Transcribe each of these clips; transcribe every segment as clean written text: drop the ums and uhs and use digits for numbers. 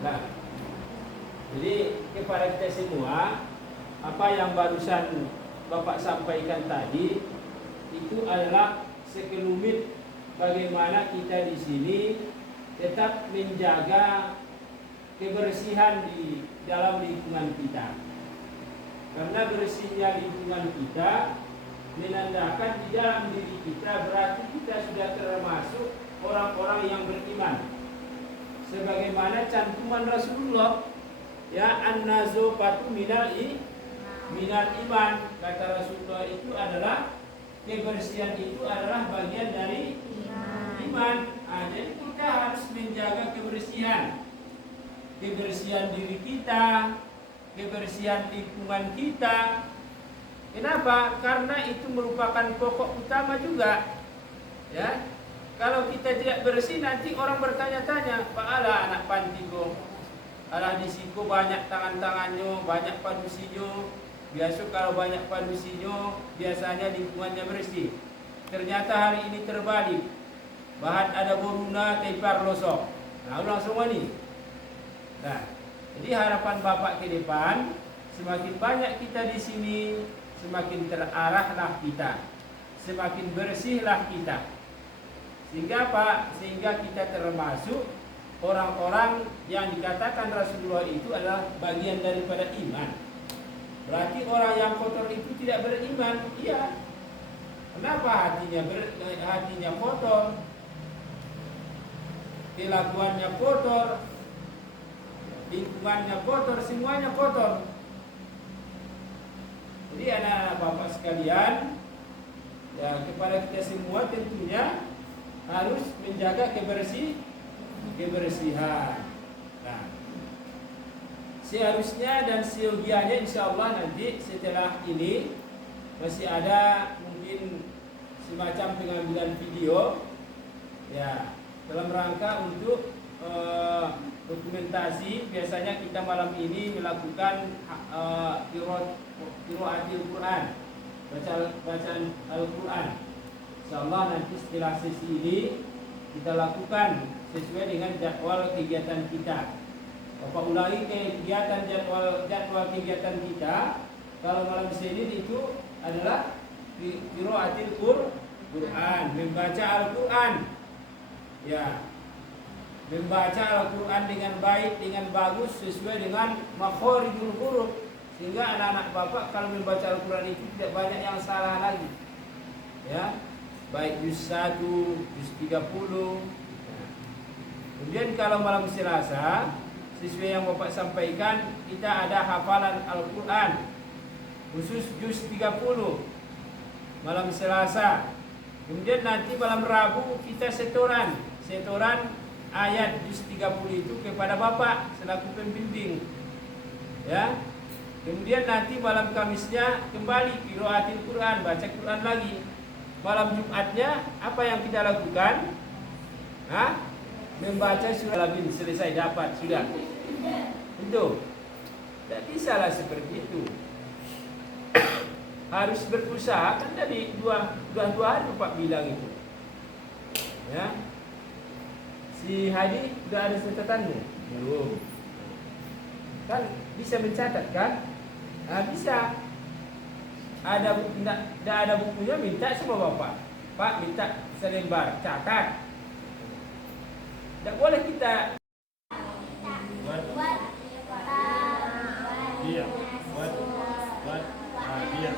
Nah, jadi kepada kita semua, apa yang barusan Bapak sampaikan tadi itu adalah sekelumit bagaimana kita di sini tetap menjaga kebersihan di dalam lingkungan kita. Karena bersihnya lingkungan kita menandakan di dalam diri kita berarti kita sudah termasuk orang-orang yang beriman. Sebagaimana cantuman Rasulullah, ya, an-nazofatu minal iman, kata Rasulullah, itu adalah kebersihan, itu adalah bagian dari iman. Jadi kita harus menjaga kebersihan diri kita, kebersihan lingkungan kita. Kenapa? Karena itu merupakan pokok utama juga. Ya, kalau kita tidak bersih nanti orang bertanya-tanya, Pak ala anak panti kok, alah di siku banyak tangan-tangannya, banyak padusinya. Biasa kalau banyak padusinya, biasanya lingkungannya bersih. Ternyata hari ini terbalik. Bahan ada boruna, tepar losok. Nah, ulang semua nih. Nah, jadi harapan Bapak ke depan, semakin banyak kita di sini, semakin terarahlah kita, semakin bersihlah kita. Sehingga apa? Sehingga kita termasuk orang-orang yang dikatakan Rasulullah itu adalah bagian daripada iman. Berarti orang yang kotor itu tidak beriman. Iya. Kenapa hatinya kotor? Kelakuannya kotor, lingkungannya kotor, semuanya kotor. Jadi anak-anak Bapak sekalian, ya, kepada kita semua tentunya harus menjaga kebersihan. Nah, seharusnya dan seyogianya insya Allah nanti setelah ini masih ada mungkin semacam pengambilan video, ya, dalam rangka untuk dokumentasi. Biasanya kita malam ini melakukan qiraatil Quran, bacaan Al-Quran. Insyaallah nanti setelah sesi ini kita lakukan sesuai dengan jadwal kegiatan kita. Bapak ulangi kegiatan jadwal kegiatan kita. Kalau malam Senin itu adalah qiraatil Quran, membaca Al-Quran. Ya, membaca Al-Quran dengan baik, dengan bagus, sesuai dengan makhorijul huruf, sehingga anak-anak Bapak kalau membaca Al-Quran itu tidak banyak yang salah lagi. Ya, baik juz 1, juz 30. Kemudian kalau malam Selasa, sesuai yang Bapak sampaikan, kita ada hafalan Al-Quran khusus juz 30 malam Selasa. Kemudian nanti malam Rabu kita setoran ayat juz 30 itu kepada Bapak selaku pembimbing. Ya. Kemudian nanti malam Kamisnya kembali qiraatil Quran, baca Quran lagi. Malam Jumatnya apa yang kita lakukan? Membaca surah Al-Bin, selesai, dapat sudah. Itu. Tidak bisa lah seperti itu. Harus berusaha, kan tadi dua hari Bapak bilang itu. Ya. Si Hadi sudah ada catatanmu? Belum. Kan bisa mencatat kan? Nah, bisa. Tidak ada bukunya, minta sama Bapak. Pak, minta selembar, catat. Tidak boleh kita iya, iya.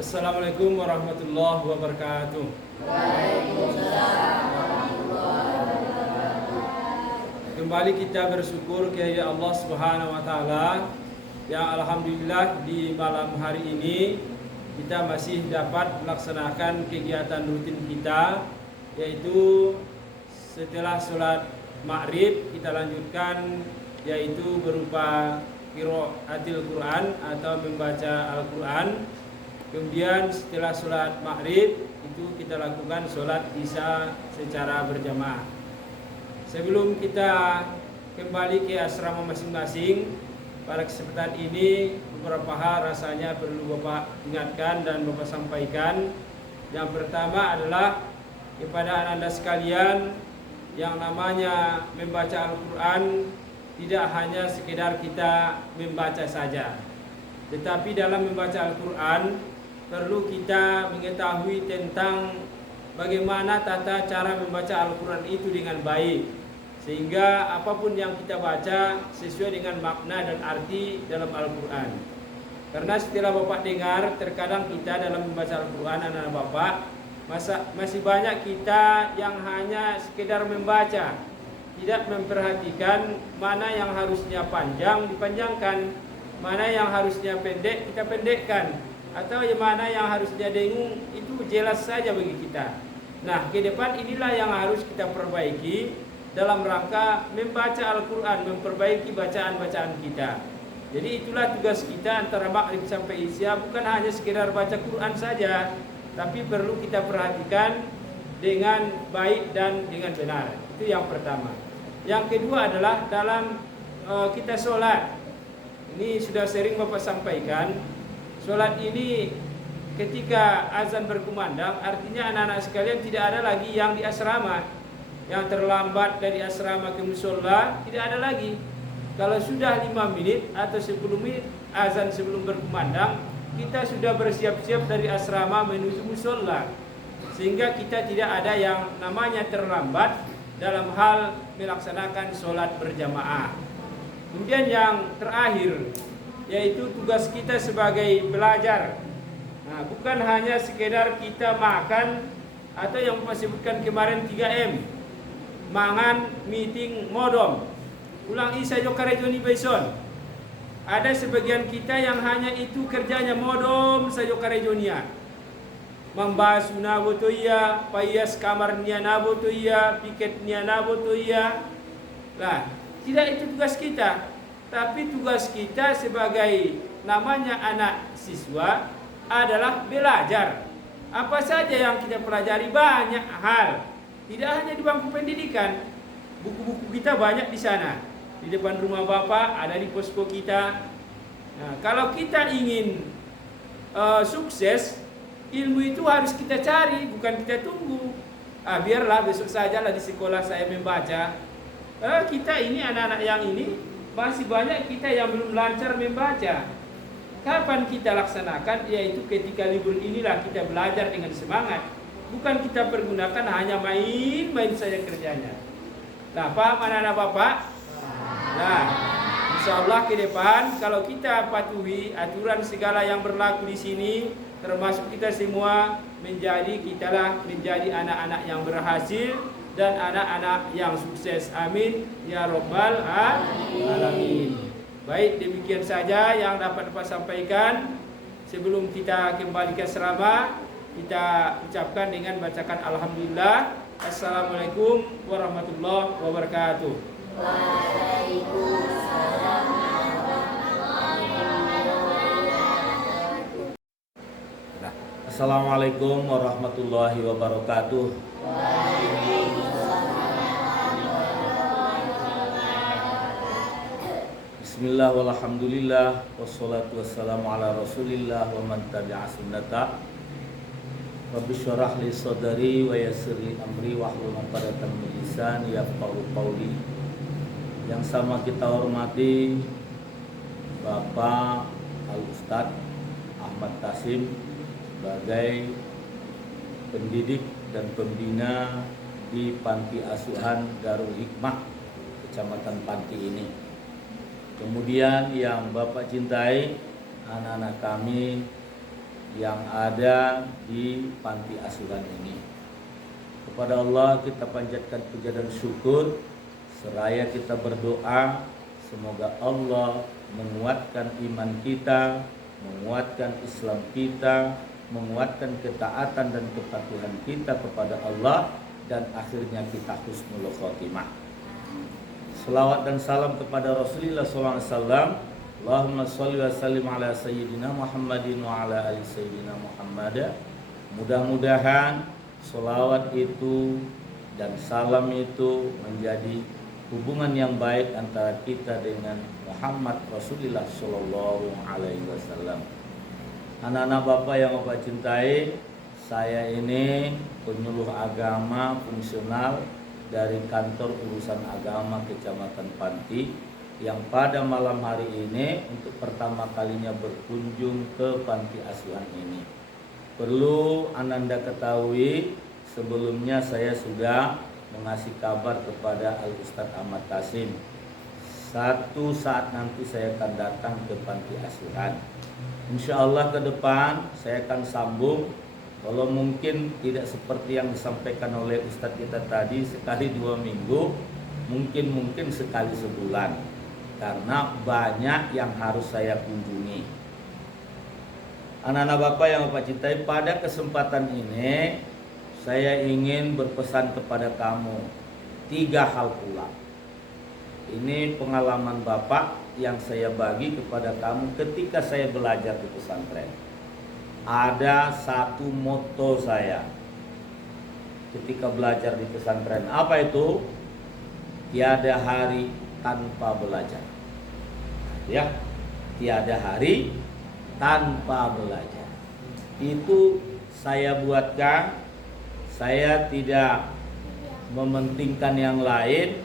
Assalamualaikum warahmatullahi wabarakatuh. Waalaikumsalam warahmatullahi wabarakatuh. Kembali kita bersyukur kepada Allah Subhanahu wa taala yang alhamdulillah di malam hari ini kita masih dapat melaksanakan kegiatan rutin kita, yaitu setelah sholat maghrib kita lanjutkan, yaitu berupa qiraatil Quran atau membaca Al-Quran. Kemudian setelah sholat maghrib itu kita lakukan sholat isya secara berjamaah. Sebelum kita kembali ke asrama masing-masing, pada kesempatan ini beberapa hal rasanya perlu Bapak ingatkan dan Bapak sampaikan. Yang pertama adalah kepada anak-anak sekalian, yang namanya membaca Al-Quran tidak hanya sekedar kita membaca saja, tetapi dalam membaca Al-Quran perlu kita mengetahui tentang bagaimana tata cara membaca Al-Quran itu dengan baik, sehingga apapun yang kita baca sesuai dengan makna dan arti dalam Al-Quran. Karena setelah Bapak dengar, terkadang kita dalam membaca Al-Quran, anak-anak Bapak, masih banyak kita yang hanya sekedar membaca, tidak memperhatikan mana yang harusnya panjang dipanjangkan, mana yang harusnya pendek kita pendekkan, atau yang mana yang harusnya dengung itu jelas saja bagi kita. Nah, ke depan inilah yang harus kita perbaiki dalam rangka membaca Al-Quran, memperbaiki bacaan-bacaan kita. Jadi itulah tugas kita antara maghrib sampai isya, bukan hanya sekedar baca Quran saja, tapi perlu kita perhatikan dengan baik dan dengan benar. Itu yang pertama. Yang kedua adalah dalam kita sholat. Ini sudah sering Bapak sampaikan. Sholat ini ketika azan berkumandang, artinya anak-anak sekalian tidak ada lagi yang di asrama, yang terlambat dari asrama ke musola, tidak ada lagi. Kalau sudah 5 menit atau 10 menit azan sebelum berkumandang, kita sudah bersiap-siap dari asrama menuju musola, sehingga kita tidak ada yang namanya terlambat dalam hal melaksanakan sholat berjamaah. Kemudian yang terakhir, yaitu tugas kita sebagai pelajar. Nah, bukan hanya sekedar kita makan atau yang Bapak sebutkan kemarin 3M, mangan, meeting, modom, ulang isa jo karejoni beson. Ada sebagian kita yang hanya itu kerjanya modom saja karejonia. membasuh nabo tu iya, payas kamarnya nabo tu iya, piketnya nabo tu iya. Lah, tidak itu tugas kita. Tapi tugas kita sebagai namanya anak siswa adalah belajar. Apa saja yang kita pelajari, banyak hal. Tidak hanya di bangku pendidikan. Buku-buku kita banyak di sana. Di depan rumah Bapak, ada di posko kita. Nah, kalau kita ingin sukses, ilmu itu harus kita cari, bukan kita tunggu. Biarlah besok sajalah di sekolah saya membaca. Kita ini anak-anak yang ini masih banyak kita yang belum lancar membaca. Kapan kita laksanakan? Yaitu ketika libur inilah kita belajar dengan semangat. Bukan kita pergunakan hanya main-main saja kerjanya. Nah, paham anak-anak Bapak? Nah, insya Allah ke depan kalau kita patuhi aturan segala yang berlaku di sini, termasuk kita semua menjadi anak-anak yang berhasil dan anak-anak yang sukses. Amin ya rabbal alamin. Baik, demikian saja yang dapat Bapak sampaikan. Sebelum kita kembali ke asrama, kita ucapkan dengan bacakan alhamdulillah. Assalamualaikum warahmatullahi wabarakatuh. Waalaikumsalam warahmatullahi wabarakatuh. Assalamualaikum warahmatullahi wabarakatuh. Bismillah walhamdulillah wassalatu wassalamu ala rasulillah wa man tabi'a sunnata. Rabbi syrah li sadri wa yassir li amri wahlul 'uqdatam min lisani yafqahu qawli. Yang sama kita hormati Bapak Al-Ustadz Ahmad Tasim sebagai pendidik dan pembina di Panti Asuhan Darul Hikmah Kecamatan Panti ini. Kemudian yang Bapak cintai, anak-anak kami yang ada di panti asuhan ini. Kepada Allah kita panjatkan puja dan syukur, seraya kita berdoa semoga Allah menguatkan iman kita, menguatkan Islam kita, menguatkan ketaatan dan kepatuhan kita kepada Allah, dan akhirnya kita husnul khotimah. Selawat dan salam kepada Rasulullah SAW. Allahumma sholli wa sallim ala sayyidina Muhammadin wa ala ali sayyidina Muhammad. Mudah-mudahan selawat itu dan salam itu menjadi hubungan yang baik antara kita dengan Muhammad Rasulullah Sallallahu Alaihi Wasallam. Anak-anak Bapak yang Bapak cintai, saya ini penyuluh agama fungsional dari kantor urusan agama Kecamatan Panti yang pada malam hari ini untuk pertama kalinya berkunjung ke panti asuhan ini. Perlu Ananda ketahui, sebelumnya saya sudah mengasih kabar kepada Al-Ustadz Ahmad Tasim. Satu saat nanti saya akan datang ke panti asuhan. Insya Allah ke depan saya akan sambung. Kalau mungkin tidak seperti yang disampaikan oleh Ustadz kita tadi, sekali 2 minggu, mungkin sekali sebulan. Karena banyak yang harus saya kunjungi. Anak-anak Bapak yang Bapak cintai, pada kesempatan ini saya ingin berpesan kepada kamu 3 hal pula. Ini pengalaman Bapak yang saya bagi kepada kamu ketika saya belajar di pesantren. Ada satu moto saya ketika belajar di pesantren. Apa itu? Tiada hari tanpa belajar. Ya, tiada hari tanpa belajar. Itu saya buatkan. Saya tidak mementingkan yang lain.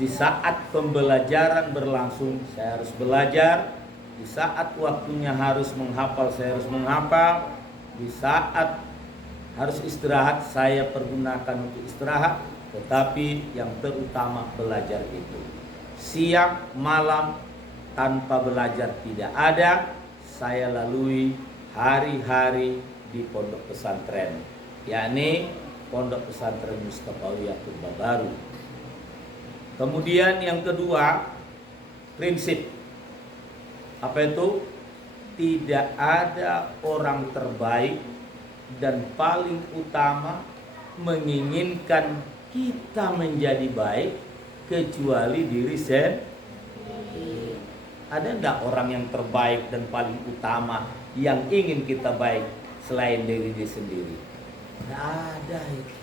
Di saat pembelajaran berlangsung, saya harus belajar. Di saat waktunya harus menghafal, saya harus menghafal. Di saat harus istirahat, saya pergunakan untuk istirahat. Tetapi yang terutama belajar itu. Siang, malam, tanpa belajar tidak ada. Saya lalui hari-hari di pondok pesantren, yakni pondok pesantren Mustafawiyah Purba Baru. Kemudian yang kedua, prinsip. Apa itu? tidak ada orang terbaik dan paling utama menginginkan kita menjadi baik kecuali diri sendiri. Ada enggak orang yang terbaik dan paling utama yang ingin kita baik selain diri sendiri? Tidak ada itu.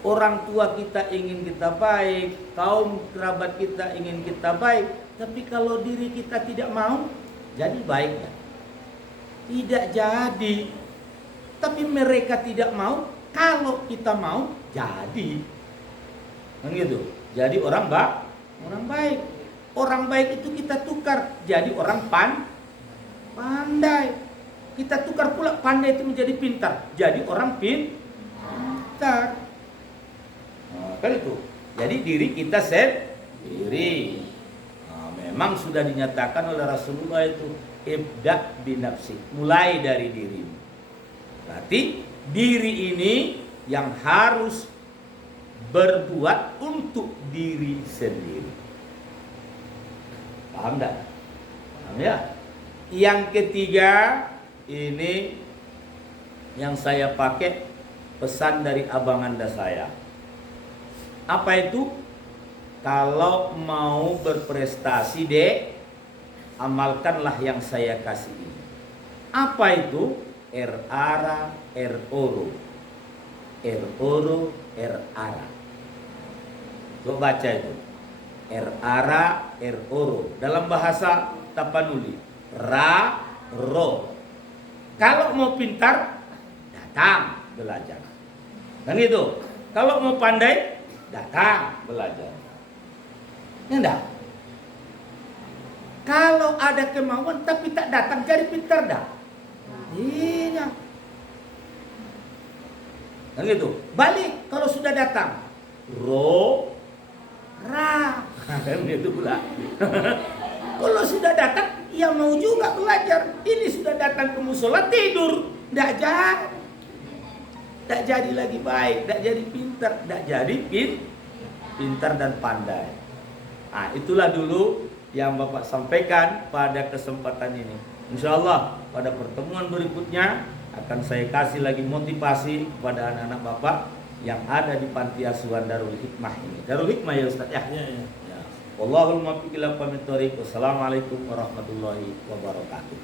Orang tua kita ingin kita baik, kaum kerabat kita ingin kita baik, tapi kalau diri kita tidak mau, jadi baik ya? Tidak jadi. Tapi mereka tidak mau, kalau kita mau, jadi. Kan gitu. Jadi orang baik. Orang baik itu kita tukar jadi orang pandai. Kita tukar pula pandai itu menjadi pintar, jadi orang pintar. Nah, kan itu. Jadi diri kita sendiri. Nah, memang sudah dinyatakan oleh Rasulullah itu ibda binafsi, mulai dari dirimu. Berarti diri ini yang harus berbuat untuk diri sendiri. Paham enggak? Paham ya? Yang ketiga, ini yang saya pakai pesan dari abang anda saya. Apa itu? Kalau mau berprestasi amalkanlah yang saya kasih ini. Apa itu? R-ara, R-oro. R-oro, R-ara. Coba baca itu. R-ara, R-oro. Dalam bahasa Tapanuli. Ra-ro. Kalau mau pintar, datang belajar. Dan itu. Kalau mau pandai, datang belajar. Enggak. Kalau ada kemauan tapi tak datang, jadi pintar dah. Iya. Kan gitu. Balik kalau sudah datang. Ro, ra. Kan gitu pula. Kalau sudah datang, ya mau juga belajar. Ini sudah datang ke musola tidur, enggak jadi. Enggak jadi lagi baik, enggak jadi pintar, enggak jadi pintar dan pandai. Nah, itulah dulu yang Bapak sampaikan pada kesempatan ini. Insya Allah pada pertemuan berikutnya akan saya kasih lagi motivasi kepada anak-anak Bapak yang ada di panti asuhan Darul Hikmah ini. Darul Hikmah ya Ustaz ya. Ya. Wallahul muwaffiq ila aqwamit thoriq. Wassalamualaikum warahmatullahi wabarakatuh.